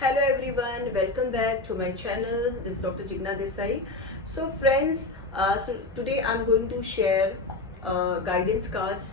Hello everyone, welcome back to my channel. This is Dr. Jigna Desai. So friends, today I'm going to share guidance cards,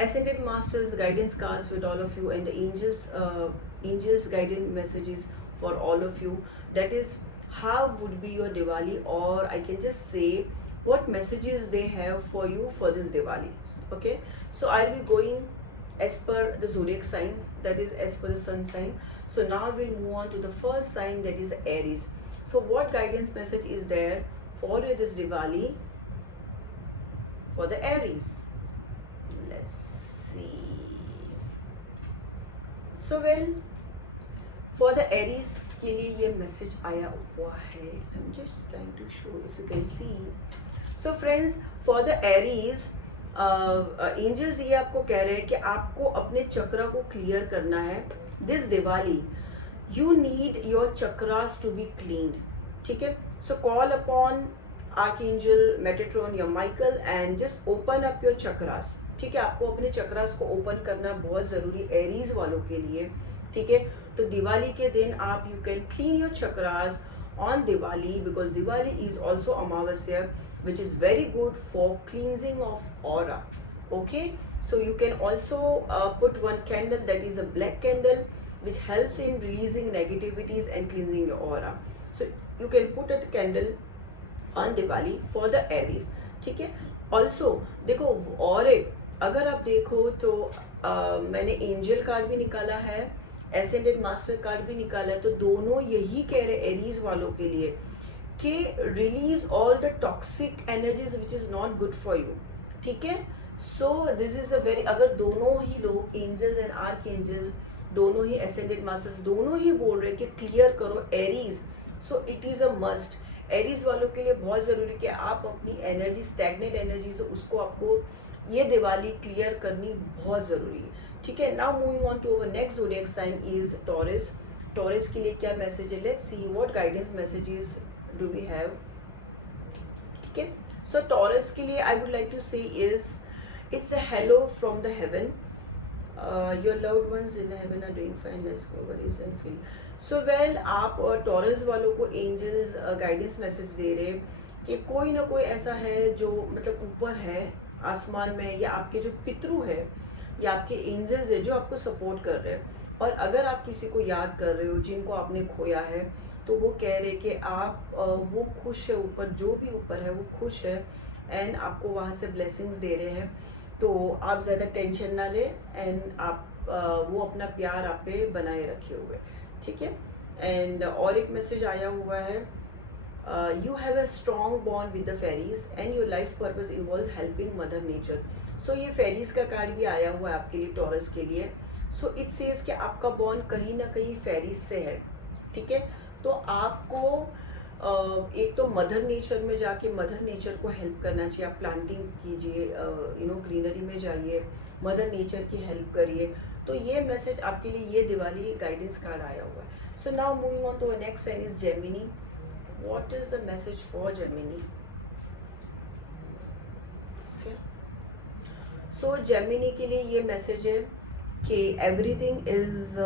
Ascended Masters guidance cards with all of you, and the angels guidance messages for all of you. That is how would be your Diwali, or I can just say what messages they have for you for this Diwali. Okay, so I'll be going as per the zodiac sign, that is as per the sun sign. So now we'll move on to the first sign, that is Aries. So what guidance message is there for this Diwali for the Aries? Let's see. So well, for the Aries के लिए ये message आया हुआ है. I'm just trying to show if you can see. So friends, for the Aries, angels ये आपको कह रहे हैं कि आपको अपने चक्र को क्लियर करना है this Diwali. You need your chakras to be cleaned. ठीक है, so call upon archangel Metatron या Michael and just open up your chakras. ठीक है, आपको अपने चक्रास को ओपन करना बहुत जरूरी एरीज वालों के लिए. ठीक है, तो दिवाली के दिन आप you can clean your chakras on Diwali, because Diwali is also Amavasya, which is very good for cleansing of aura. Okay, so you can also put one candle, that is a black candle, which helps in releasing negativities and cleansing your aura. So you can put a candle on Diwali for the Aries. ठीक है, also देखो, और एक अगर आप देखो तो मैंने एंजल कार्ड भी निकाला है, एसेंडेड मास्टर कार्ड भी निकाला है, तो दोनों यही कह रहे एरीज वालों के लिए कि release all the toxic energies which is not good for you. ठीक है, so this is a very, अगर दोनों ही लोग एंजल्स एंड आर्क एंजल्स, दोनों ही एसेंडेड मास्टर्स, दोनों ही बोल रहे हैं कि क्लियर करो Aries, so it is a must. Aries वालों के लिए बहुत जरूरी कि आप अपनी एनर्जी, स्टैग्नेट एनर्जीज, उसको आपको ये दिवाली क्लियर करनी बहुत जरूरी है. ठीक है, now moving on to our next zodiac sign is Taurus. Taurus के लिए क्या मैसेज है? Let's see what guidance messages do we have. ठीक है, सो टॉरस के लिए I would like to say is it's a hello from the heaven. Your loved ones in heaven are doing fine, let's go worries and feel. So well, आप Taurus वालों को angels guidance message दे रहे हैं कि कोई ना कोई ऐसा है जो मतलब ऊपर है आसमान में, या आपके जो पितृ है या आपके एंजल्स है जो आपको सपोर्ट कर रहे हैं. और अगर आप किसी को याद कर रहे हो जिनको आपने खोया है, तो वो कह रहे कि आप वो खुश है, ऊपर जो भी ऊपर है वो खुश है एंड आपको वहाँ से ब्लेसिंग्स दे रहे हैं. तो आप ज़्यादा टेंशन ना लें एंड आप वो अपना प्यार आप पे बनाए रखे हुए. ठीक है, एंड और एक मैसेज आया हुआ है, you have a strong bond with the fairies and your life purpose involves helping mother nature. So ये फेरीज का कार्ड भी आया हुआ है आपके लिए, टॉरस के लिए. सो इट सेज कि आपका बॉन्ड कहीं ना कहीं फेरीज से है. ठीक है, तो आपको एक तो मदर नेचर में जाके मदर नेचर को हेल्प करना चाहिए. आप प्लांटिंग कीजिए, ग्रीनरी में जाइए, मदर नेचर की हेल्प करिए. तो ये मैसेज आपके लिए ये दिवाली गाइडेंस कार्ड आया हुआ है. So now moving on to next sign is Gemini. What is the message for Gemini? Okay. So Gemini के लिए ये मैसेज है कि everything is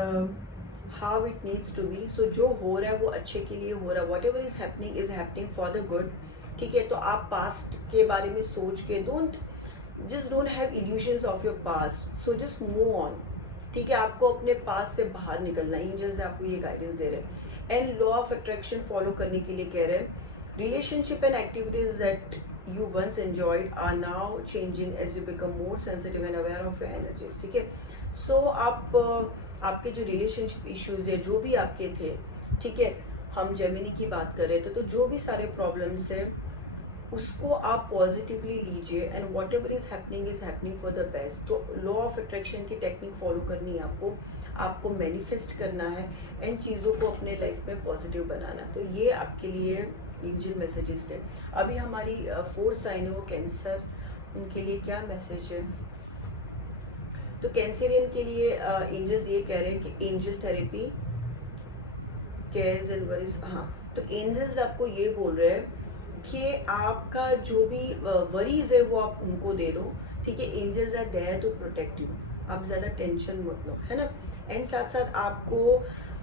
how it needs to be. So जो हो रहा है वो अच्छे के लिए हो रहा है. Whatever is happening for the good. ठीक है, तो आप पास्ट के बारे में सोच के don't have illusions of your past. So just move on. ठीक है, आपको अपने पास से बाहर निकलना. एंजल्स आपको ये गाइडेंस दे रहे हैं and law of attraction follow करने के लिए कह रहे हैं. Relationship and activities that you once enjoyed are now changing as you become more sensitive and aware of your energies. ठीक है, सो आप आपके जो रिलेशनशिप इश्यूज है जो भी आपके थे, ठीक है, हम जेमिनी की बात कर रहे थे, तो जो भी सारे प्रॉब्लम्स है उसको आप पॉजिटिवली लीजिए and what ever is happening for the best. तो लॉ ऑफ अट्रैक्शन की टेक्निक फॉलो करनी है आपको मैनिफेस्ट करना है एंड चीज़ों को अपने लाइफ में पॉजिटिव बनाना. तो ये आपके लिए एंजल मैसेजेस थे. अभी हमारी फोर्थ साइन है वो कैंसर. उनके लिए क्या मैसेज है? तो कैंसरियन के लिए एंजल्स ये कह रहे हैं कि angel therapy, cares and worries. हाँ, तो एंजल्स आपको ये बोल रहे हैं कि आपका जो भी वरीज है वो आप उनको दे दो. ठीक है, angels are there to protect you. आप ज़्यादा टेंशन मत लो, है ना. एंड साथ साथ आपको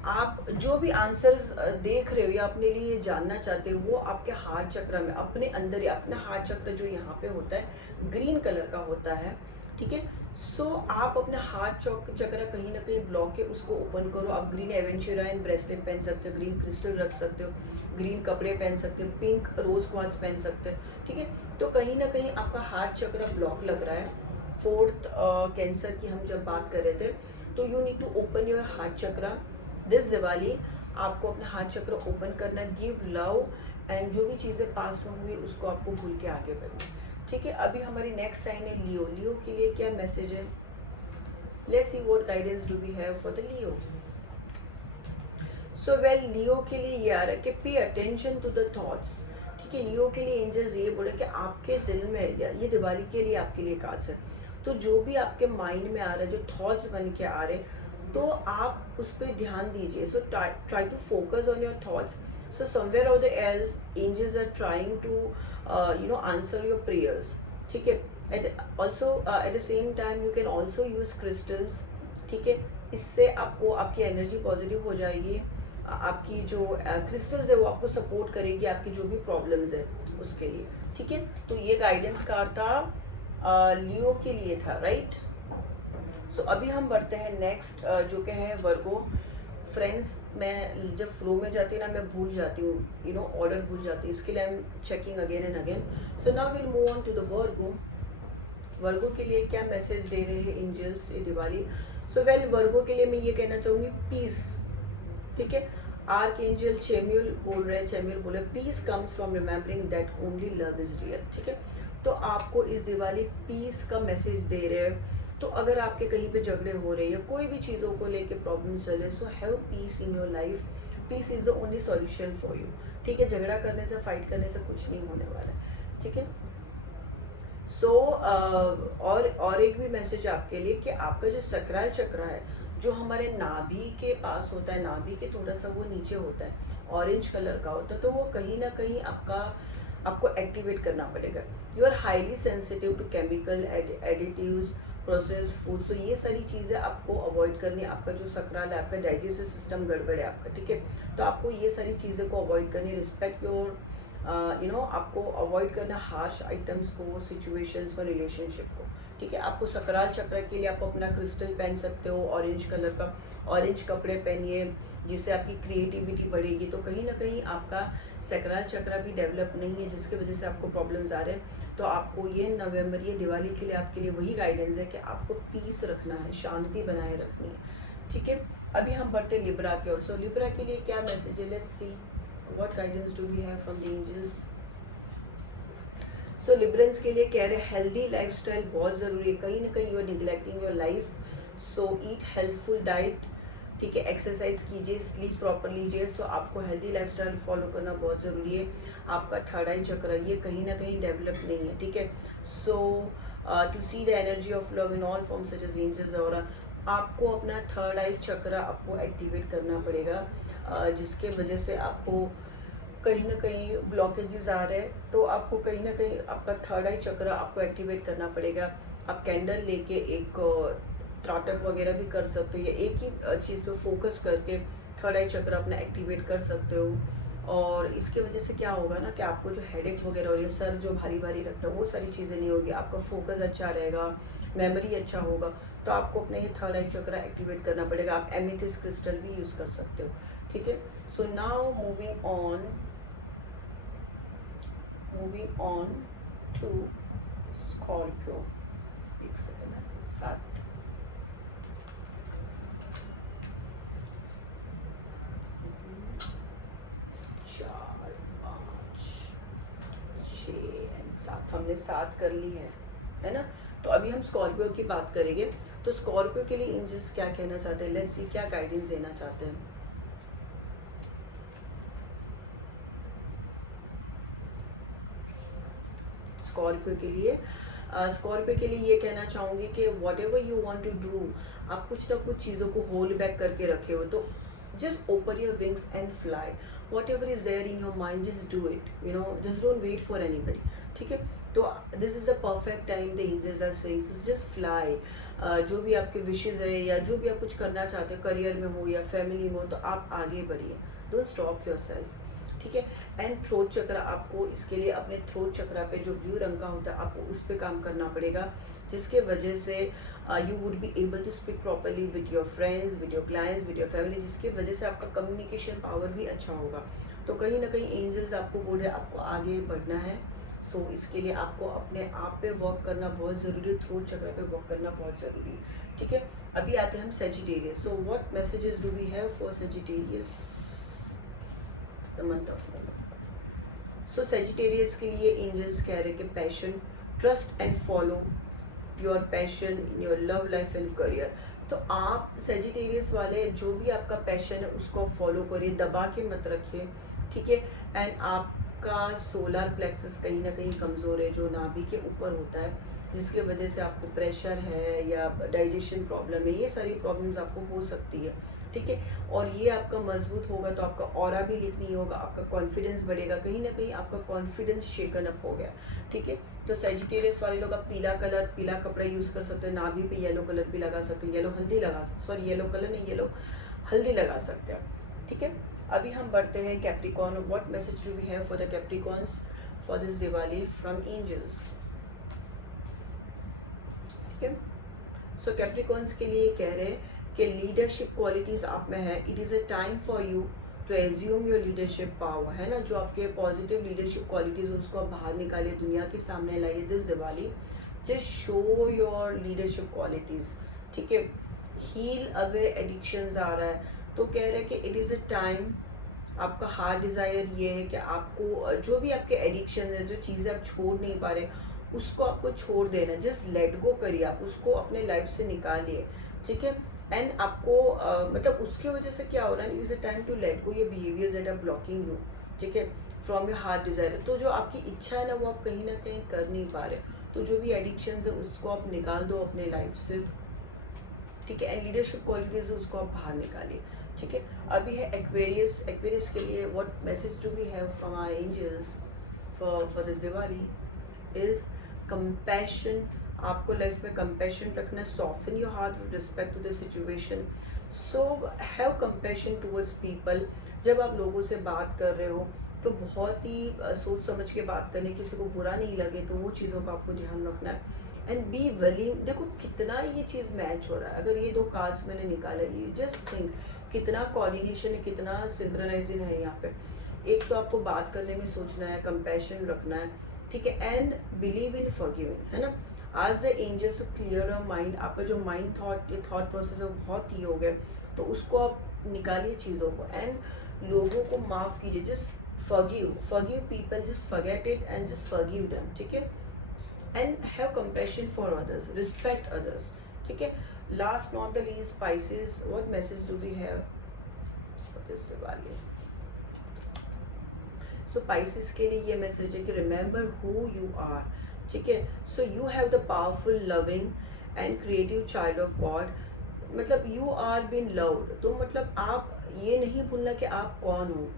आप जो भी आंसर्स देख रहे हो या अपने लिए जानना चाहते हो वो आपके हार्ट चक्र में अपने अंदर ही, अपना हार्ट चक्र जो यहाँ पे होता है ग्रीन कलर का होता है, ठीक है। सो आप अपना हार्ट चक्र कहीं ना कहीं ब्लॉक है, उसको ओपन करो। आप ग्रीन एवेंचुराइन ब्रेसलेट पहन सकते हो, ग्रीन क्रिस्टल रख सकते हो, ग्रीन कपड़े पहन सकते हो, पिंक रोज क्वार्ट्ज पहन सकते हो, ठीक है। तो कहीं ना कहीं आपका हार्ट चक्र ब्लॉक लग रहा है। फोर्थ कैंसर की हम जब बात कर रहे थे, तो you need to open your heart chakra this Diwali. आपको अपना हार्ट चक्र ओपन करना, गिव लव, एंड जो भी चीज़ें पास में हुई उसको आपको भूल के आगे बढ़ना, ठीक है। अभी हमारी नेक्स्ट साइन है लियो। लियो के लिए क्या मैसेज है? Let's see what guidance do we have for the Leo. So well, Leo के लिए ये आ रहा है कि pay attention to the thoughts, ठीक है। लियो के लिए एंजल्स ये बोले कि आपके दिल में, ये दिवाली के लिए आपके लिए खास है, तो जो भी आपके माइंड में आ रहा है, जो थॉट्स बन के आ रहे हैं, तो आप उस पर ध्यान दीजिए। So try to focus on your thoughts. So somewhere और the else angels are trying to answer your prayers, ठीक है। Also at the same time you can also use crystals, ठीक है। इससे आपको आपकी एनर्जी पॉजिटिव हो जाएगी। आपकी जो क्रिस्टल्स है वो आपको सपोर्ट करेगी आपकी जो भी प्रॉब्लम्स है उसके लिए, ठीक है। तो ये गाइडेंस कार्ड था लियो के लिए था, राइट। सो अभी हम बढ़ते हैं नेक्स्ट जो कि है वर्गो। फ्रेंड्स, मैं जब फ्लो में जाती हूँ ना, मैं भूल जाती हूँ, ऑर्डर भूल जाती हूँ, इसके लिए I am checking again and again. So now will move on to the Virgo. Virgo के लिए क्या मैसेज दे रहे हैं एंजल्स ये दिवाली? सो वेल, वर्गो के लिए मैं ये कहना चाहूँगी पीस, ठीक है। आर्क एंजल चेम्यूल बोल रहे हैं, चेम्यूल बोले peace comes from remembering that only love is real, ठीक है। तो आपको इस दिवाली पीस का मैसेज दे रहे हैं। तो अगर आपके कहीं पे झगड़े हो रहे हैं या कोई भी चीज़ों को लेके प्रॉब्लम चल रहे, so have peace in your life. Peace is the only solution for you, ठीक है। झगड़ा करने से, फाइट करने से कुछ नहीं होने वाला है, ठीक है। सो और एक भी मैसेज आपके लिए कि आपका जो सक्राल चक्र है, जो हमारे नाभि के पास होता है, नाभि के थोड़ा सा वो नीचे होता है, ऑरेंज कलर का होता है, तो वो कहीं ना कहीं आपको एक्टिवेट करना पड़ेगा। You are highly sensitive to chemical additives, process food. So ये सारी चीज़ें आपको अवॉइड करनी है। आपका जो सक्राल है, आपका डाइजेस्टिव सिस्टम गड़बड़ है आपका, ठीक है। तो आपको ये सारी चीज़ें को अवॉइड करनी है। रिस्पेक्ट योर आपको अवॉइड करना हार्श आइटम्स को, सिचुएशंस को, रिलेशनशिप को, ठीक है। आपको सक्राल चक्र के लिए आप अपना क्रिस्टल पहन सकते हो ऑरेंज कलर का, ऑरेंज कपड़े पहनिए जिससे आपकी क्रिएटिविटी बढ़ेगी। तो कहीं ना कहीं आपका सक्राल चक्र भी डेवलप नहीं है, जिसकी वजह से आपको प्रॉब्लम्स आ रहे हैं। तो आपको ये नवंबर, ये दिवाली के लिए आपके लिए वही गाइडेंस है कि आपको पीस रखना है, शांति बनाए रखनी है, ठीक है। अभी हम बढ़ते लिब्रा की ओर। सो लिब्रा के लिए क्या मैसेज है? Let's C what guidance do we have from the angels. So Librans के लिए कह रहे हैं हेल्दी लाइफस्टाइल बहुत ज़रूरी है। कहीं ना कहीं you are neglecting your life, so eat healthful diet, ठीक है। एक्सरसाइज कीजिए, स्लीप प्रॉपर लीजिए। सो आपको हेल्दी लाइफस्टाइल फॉलो करना बहुत ज़रूरी है। आपका थर्ड आई चक्र ये कहीं ना कहीं डेवलप नहीं है, ठीक है। So to see the energy of love in all form such as angels और आपको अपना थर्ड आई चक्र आपको एक्टिवेट करना पड़ेगा, जिसके वजह से आपको कहीं ना कहीं ब्लॉकेजेस आ रहे हैं। तो आपको कहीं ना कहीं आपका थर्ड आई चक्र आपको एक्टिवेट करना पड़ेगा। आप कैंडल लेके एक त्राटक वगैरह भी कर सकते हो, या एक ही चीज़ पे फोकस करके थर्ड आई चक्र अपना एक्टिवेट कर सकते हो। और इसके वजह से क्या होगा ना कि आपको जो हेडेक वगैरह हो रही है, सर जो भारी भारी रखता है, वो सारी चीज़ें नहीं होगी। आपका फोकस अच्छा रहेगा, मेमोरी अच्छा होगा। तो आपको अपना ये थर्ड आई चक्र एक्टिवेट करना पड़ेगा। आप एमेथिस्ट क्रिस्टल भी यूज़ कर सकते हो, ठीक है। So now moving on to Scorpio. एक सेकंड है, 7 4 5 6 एंड 7 हमने 7 कर ली है ना। तो अभी हम स्कॉर्पियो की बात करेंगे। तो स्कॉर्पियो के लिए एंजल्स क्या कहना चाहते हैं? लेट्स सी क्या गाइडेंस देना चाहते हैं। स्कॉर्पियो के लिए ये कहना चाहूँगी कि whatever you want to do, आप कुछ ना कुछ चीज़ों को होल्ड बैक करके रखे हो, तो just open your wings and fly. Whatever is there in your mind, just do it, just don't wait for anybody, ठीक है। तो this is the perfect time the angels are saying, just fly. जो भी आपके wishes है या जो भी आप कुछ करना चाहते हो करियर में हो या फैमिली में हो, तो आप आगे बढ़िए, डोंट स्टॉप योरसेल्फ, ठीक है। एंड थ्रोट चक्र, आपको इसके लिए अपने थ्रोट चक्र पे जो ब्लू रंग का होता है आपको उस पर काम करना पड़ेगा, जिसके वजह से you would be able to speak properly with your friends, with your clients, with your family, जिसके वजह से आपका कम्युनिकेशन पावर भी अच्छा होगा। तो कहीं ना कहीं एंजल्स आपको बोल रहे हैं आपको आगे बढ़ना है। सो इसके लिए आपको अपने आप पे वर्क करना बहुत ज़रूरी है, थ्रोट चक्र पे वर्क करना बहुत ज़रूरी है, ठीक है। अभी आते हैं हम Sagittarius. So what messages do we have for Sagittarius the month of November. So Sagittarius के लिए एंजल्स कह रहे हैं कि passion, trust and follow your passion in your love life and career. तो आप सेजिटेरियस वाले जो भी आपका पैशन है उसको फॉलो करिए, दबा के मत रखिए, ठीक है। एंड आपका सोलर प्लेक्सस कहीं ना कहीं कमज़ोर है, जो नाभि के ऊपर होता है, जिसके वजह से आपको प्रेशर है या डाइजेशन प्रॉब्लम है, ये सारी प्रॉब्लम्स आपको हो सकती है, ठीक है। और ये आपका मजबूत होगा तो आपका ऑरा भी लीक नहीं होगा, आपका कॉन्फिडेंस बढ़ेगा, कहीं ना कहीं आपका कॉन्फिडेंस शेकन अप हो गया, ठीक है। तो सेजिटेरियस वाले लोग आप पीला कलर, पीला कपड़ा यूज़ कर सकते हैं, नाभि पे येलो कलर भी लगा सकते हैं, येलो हल्दी लगा सकते, सॉरी येलो कलर नहीं, येलो हल्दी लगा सकते हैं, ठीक है। अभी हम बढ़ते हैं Capricorn. What message do we have for the Capricorns for this Diwali from angels, ठीक है। सो कैप्रिकॉर्न्स के लिए कह रहे हैं कि लीडरशिप क्वालिटीज आप में है, it is a time for you to assume your leadership power, है ना। जो आपके पॉजिटिव लीडरशिप क्वालिटीज उसको आप बाहर निकालिए, दुनिया के सामने लाइए this Diwali, just show your leadership qualities, ठीक है। हील अवे एडिक्शंस आ रहा है, तो कह रहे हैं कि इट इज़ अ टाइम, आपका हार्ट डिज़ायर ये है कि आपको जो भी आपके एडिक्शन है, जो चीज़ें आप छोड़ नहीं पा रहे, उसको आपको छोड़ देना, जस्ट लेट गो करिए, आप उसको अपने लाइफ से निकालिए, ठीक है। एंड आपको मतलब उसकी वजह से क्या हो रहा है, it is a time to let go your behaviours that are blocking you, ठीक है, फ्रॉम योर हार्ट डिज़ायर। तो जो आपकी इच्छा है ना वो आप कहीं ना कहीं कर नहीं पा रहे, तो जो भी एडिक्शन है उसको आप निकाल दो अपने लाइफ से, ठीक है। एंड लीडरशिप क्वालिटीज है उसको आप बाहर निकालिए, ठीक है। अभी है एक्वेरियस। एक्वेरियस के लिए what message do we have from our angels for this Diwali is compassion. आपको लाइफ में कंपैशन रखना, soften your heart with respect to the situation, so have compassion towards people. जब आप लोगों से बात कर रहे हो तो बहुत ही सोच समझ के बात करने, किसी को बुरा नहीं लगे, तो वो चीज़ों का आपको ध्यान रखना है। एंड बी विलिंग, देखो कितना ये चीज़ मैच हो रहा है, अगर ये दो कार्ड्स मैंने निकाले, ये जस्ट थिंक कितना कोऑर्डिनेशन है, कितना सिंक्रोनाइजिंग है यहाँ पे। एक तो आपको बात करने में सोचना है, कंपैशन रखना है, ठीक है, एंड बिलीव इन फॉरगिविंग, है ना। आज the angels to clear a mind, आपका जो माइंड थॉट, ये थॉट प्रोसेस है वो बहुत ही हो गया, तो उसको आप निकालिए चीज़ों को, एंड लोगों को माफ़ कीजिए, just forgive people, just forget it and just forgive them, ठीक है। And have compassion for others, respect others, ठीक है। Last not the least Pisces, what message do we have for this Diwali. So Pisces के लिए ये message है कि remember who you are, ठीक है। So you have the powerful, loving and creative child of God, मतलब यू आर बीन लव्ड, तो मतलब आप ये नहीं भूलना कि आप कौन हो।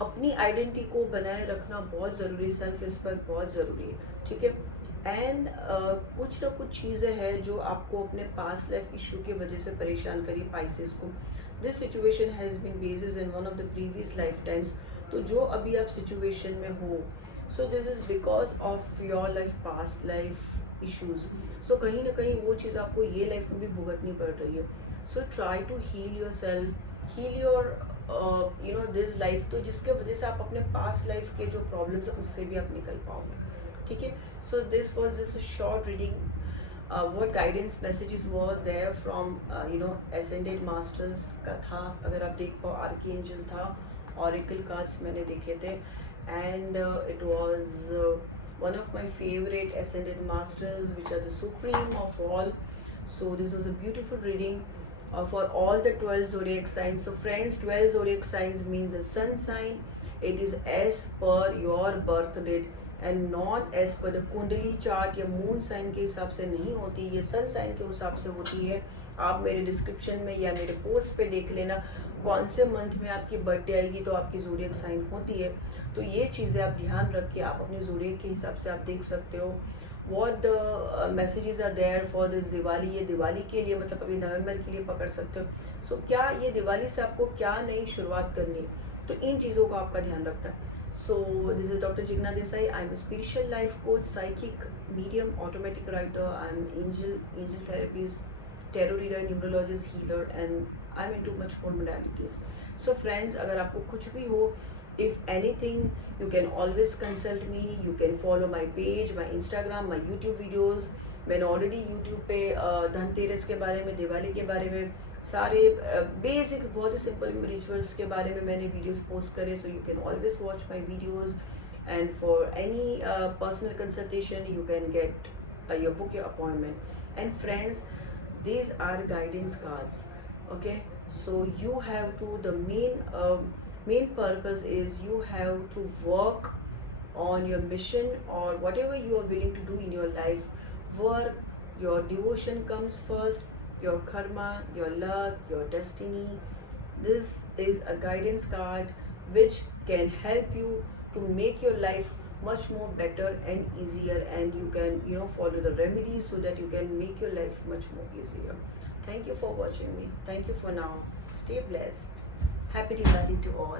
अपनी आइडेंटिटी को बनाए रखना बहुत ज़रूरी है, सेल्फ रिस्पेक्ट बहुत ज़रूरी है, ठीक है। एंड कुछ ना कुछ चीज़ें हैं जो आपको अपने पास्ट लाइफ इशू की वजह से परेशान करी पाइसेस को। This situation has been basis in one of the previous life times, तो जो अभी आप सिचुएशन में हो, so this is because of your life past life issues. So कहीं ना कहीं वो चीज़ आपको ये लाइफ में भी भुगतनी पड़ रही है। So try to heal your self, heal your you know this life, तो जिसके वजह से आप अपने पास्ट लाइफ के जो प्रॉब्लम्स है उससे भी आप निकल पाओगे, ठीक है। So this was this short reading, what guidance messages was there from you know ascended masters का था, अगर आप देख पाओ आर्कएंजल था, oracle cards मैंने देखे थे, and it was one of my favorite ascended masters which are the supreme of all. So this was a beautiful reading for all the 12 zodiac signs. So friends, 12 zodiac signs means the sun sign, it is as per your birth date and not as per the kundli chart या moon sign के हिसाब से नहीं होती, ये sun sign के हिसाब से होती है। आप मेरे डिस्क्रिप्शन में या मेरे पोस्ट पे देख लेना कौन से मंथ में आपकी बर्थडे आएगी तो आपकी ज़ोडिएक साइन होती है। तो ये चीज़ें आप ध्यान रख के आप अपने ज़ोडिएक के हिसाब से आप देख सकते हो। what the messages are there for this Diwali. ये दिवाली के लिए मतलब अभी नवंबर के लिए पकड़ सकते हो. So क्या ये दिवाली से आपको क्या नई शुरुआत करनी है, तो इन चीज़ों का आपका ध्यान रखना है. So this is Dr. Jigna Desai. I'm a spiritual life coach, psychic medium, automatic writer. I'm angel therapist, tarot reader, numerologist, healer, and I'm into much more modalities. So friends, अगर आपको कुछ भी हो, if anything, you can always consult me. You can follow my page, my Instagram, my YouTube videos. मैंने already YouTube पे धनतेरस के बारे में, दिवाली के बारे में, सारे बेसिक्स बहुत ही सिंपल रिचुअल्स के बारे में मैंने वीडियोस पोस्ट करे. So you can always watch my videos, and for any personal consultation you can get your book your appointment. And friends, these are guidance cards, okay? So you have to, the main purpose is you have to work on your mission or whatever you are willing to do in your life. Work, your devotion comes first, your karma, your luck, your destiny. This is a guidance card which can help you to make your life much more better and easier, and you can follow the remedies so that you can make your life much more easier. Thank you for watching me. Thank you for now. Stay blessed. Happy Diwali to all.